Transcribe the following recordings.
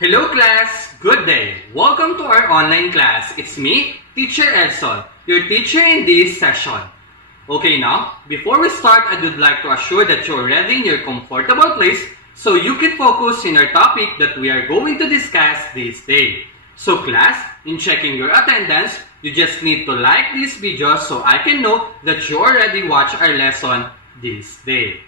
Hello class! Good day! Welcome to our online class. It's me, Teacher Edzon, your teacher in this session. Okay now, before we start, I would like to assure that you're ready in your comfortable place so you can focus in our topic that we are going to discuss this day. So class, in checking your attendance, you just need to like this video so I can know that you already watched our lesson this day.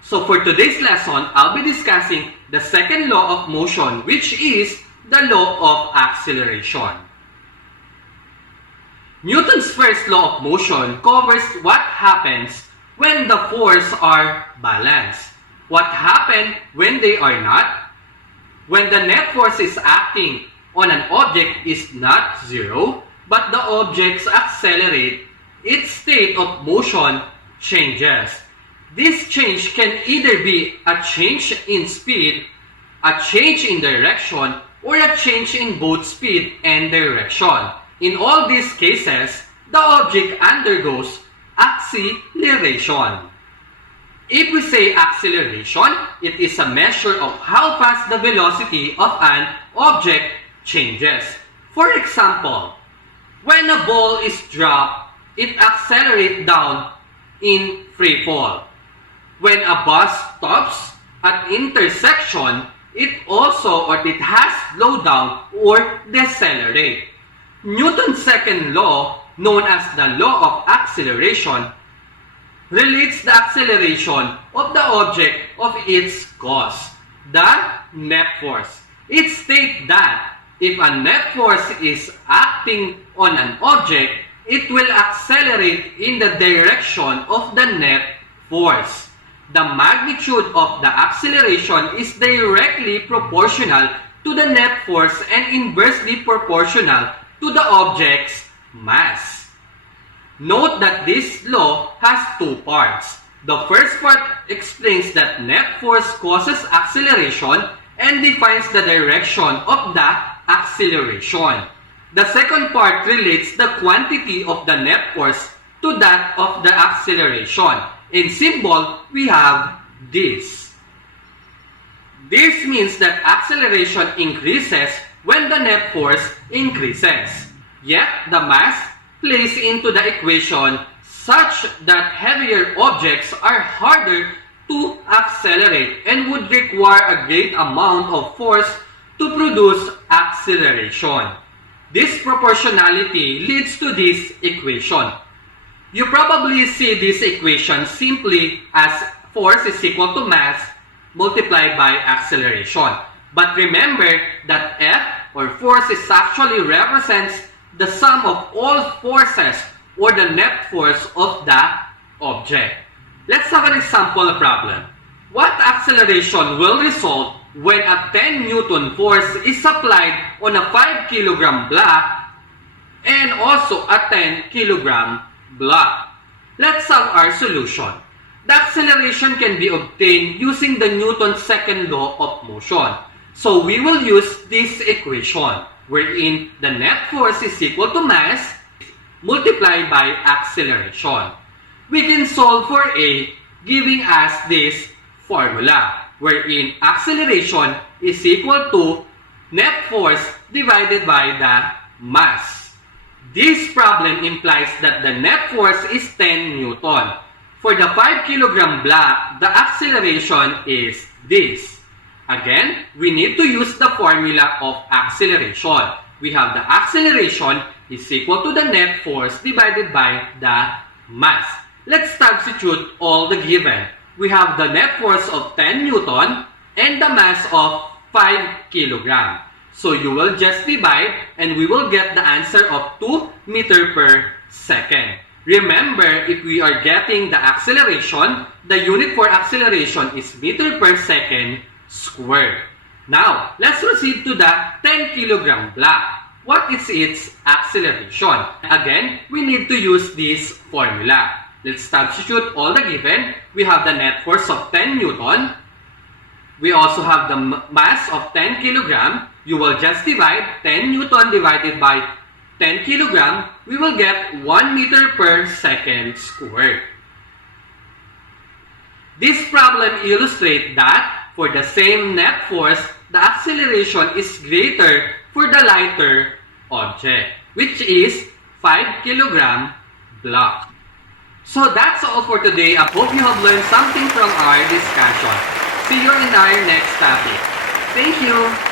So for today's lesson, I'll be discussing the second law of motion, which is the law of acceleration. Newton's first law of motion covers what happens when the forces are balanced. What happens when they are not? When the net force is acting on an object is not zero, but the objects accelerate, its state of motion changes. This change can either be a change in speed, a change in direction, or a change in both speed and direction. In all these cases, the object undergoes acceleration. If we say acceleration, it is a measure of how fast the velocity of an object changes. For example, when a ball is dropped, it accelerates down in free fall. When a bus stops at intersection, it has slowed down or decelerate. Newton's second law, known as the law of acceleration, relates the acceleration of the object of its cause, the net force. It states that if a net force is acting on an object, it will accelerate in the direction of the net force. The magnitude of the acceleration is directly proportional to the net force and inversely proportional to the object's mass. Note that this law has two parts. The first part explains that net force causes acceleration and defines the direction of the acceleration. The second part relates the quantity of the net force to that of the acceleration. In symbol, we have this. This means that acceleration increases when the net force increases. Yet, the mass plays into the equation such that heavier objects are harder to accelerate and would require a great amount of force to produce acceleration. This proportionality leads to this equation. You probably see this equation simply as force is equal to mass multiplied by acceleration. But remember that F, or force, is actually represents the sum of all forces or the net force of the object. Let's have an example problem. What acceleration will result when a 10 Newton force is applied on a 5 kilogram block and also a 10 kilogram block? Let's have our solution. The acceleration can be obtained using the Newton's second law of motion. So we will use this equation wherein the net force is equal to mass multiplied by acceleration. We can solve for A giving us this formula wherein acceleration is equal to net force divided by the mass. This problem implies that the net force is 10 Newton. For the 5 kilogram block, the acceleration is this. Again, we need to use the formula of acceleration. We have the acceleration is equal to the net force divided by the mass. Let's substitute all the given. We have the net force of 10 Newton and the mass of 5 kilogram. So you will just divide and we will get the answer of 2 meter per second. Remember, if we are getting the acceleration, the unit for acceleration is meter per second squared. Now, let's proceed to the 10 kilogram block. What is its acceleration? Again, we need to use this formula. Let's substitute all the given. We have the net force of 10 Newton. We also have the mass of 10 kilogram. You will just divide 10 Newton divided by 10 kilogram. We will get 1 meter per second squared. This problem illustrates that for the same net force, the acceleration is greater for the lighter object, which is 5 kilogram block. So that's all for today. I hope you have learned something from our discussion. See you in our next topic. Thank you!